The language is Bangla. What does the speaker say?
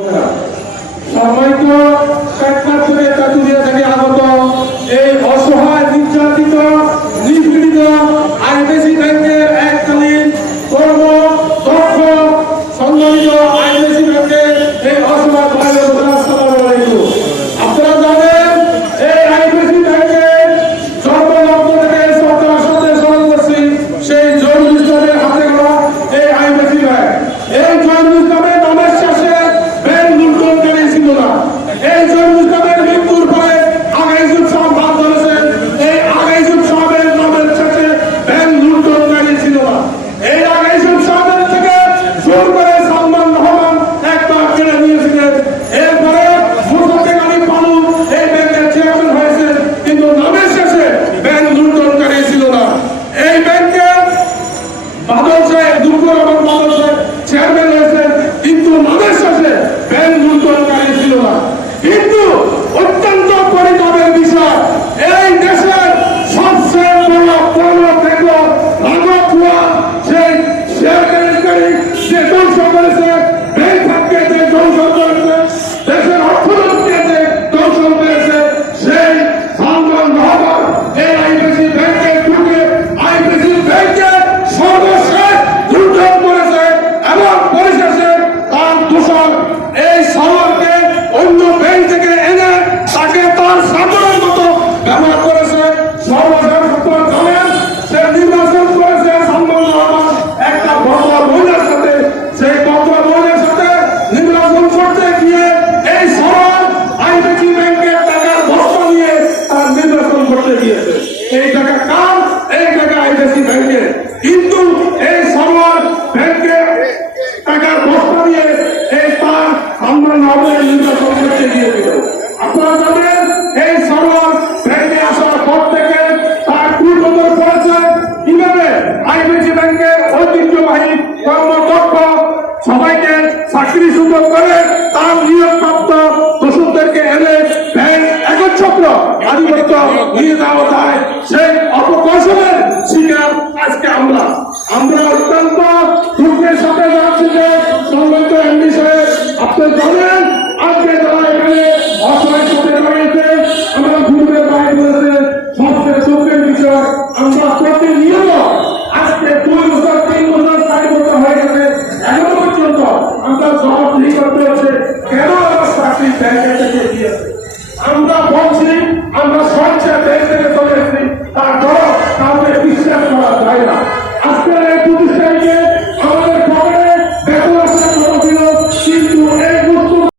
সম্মানিত শেখপাত্রে চাতুরিয়া থেকে আগত এই অসহায় নির্যাতিত নিপীড়িত আইডিএসি ব্যাংকের এককালীন কর্ম দক্ষ সম্মানিত আইডিএসি ব্যাংকের এই অসহায় ভাইদের আসসালামু আলাইকুম। আপনারা জানেন এই আইডিএসি ব্যাংকের জন্মলগ্ন থেকে সরকারের সাথে স্মরণ করছি সেই জহুরুল ইসলামের হাতে গড়া এই আইডিএসি ব্যাংক। এই জহুরুল ইসলামের নামের শেষে এই জহুরুল ইসলামের মৃত্যুর পরে আগাইজুল সাহেব বাদ ধরেছেন। এই আগাইজুল সাহেবের নামের শেষে ব্যাংক লুণ্ঠনকারী ছিল না। এই আগাইজুল সাহেবের থেকে জোর করে সালমান রহমান একবার কেড়ে নিয়েছিলেন। এরপরে মুফতি আলী পালু এই ব্যাংকের চেয়ারম্যান হয়েছেন, কিন্তু নামের শেষে ব্যাংক লুণ্ঠনকারী ছিল না। এই ব্যাংকের বাদল সাহেব দুর্গর এবং বাদল সাহেব চেয়ারম্যান হয়েছেন, কিন্তু নামের শেষে ব্যাংক লুণ্ঠনকারী ছিল না। কিন্তু অত্যন্ত পরিতাপের বিষয়, এই দেশের সবচেয়ে বড় পণ্য থেকে রাজকুয়া সেই শেয়ার কেলেঙ্কারি যে ধ্বংস করেছে, ব্যাংক খাতকে যে ধ্বংস করেছে, দেশের অর্থনীতিকে যে ধ্বংস করেছে, সেই সালমান রহমান এই আইডিএসি ব্যাংকে ঢুকে আইডিএসি ব্যাংকে সর্বশেষ লুণ্ঠন করেছে এবং পরিশেষে তার দূষণ এই শহরকে অন্য ব্যাংক থেকে এনে তাকে তার সাধারণ মতো ব্যবহার করেছে। সর্বশেষ আপনারা জানেন সে নির্বাচন করেছে সালমান রহমান একটা বড় মহিলার সাথে। সেই বড় মহিলার সাথে নির্বাচন করতে গিয়ে এই শহর আইডিএসি ব্যাংকের টাকার বস্তা নিয়ে তার নির্বাচন করতে গিয়েছে। এই টাকা কার? এই টাকা আইডিএসি ব্যাংকের। কিন্তু এই শহর ব্যাংকের টাকার বস্তা নিয়ে এই তার সালমান রহমানের নির্বাচন করতে গিয়েছিল। আপনারা জানেন এই শহর ব্যাংকে আসার পর থেকে তার কুনজর পড়েছে কিভাবে আইডিএসি ব্যাংকের ঐতিহ্যবাহী কর্মদক্ষ সবাইকে চাকরি সুযোগ করে তার নিয়োগপ্রাপ্ত দোষকদেরকে এনে ব্যাংক একচ্ছত্র আধিপত্য নিয়ে যাওয়া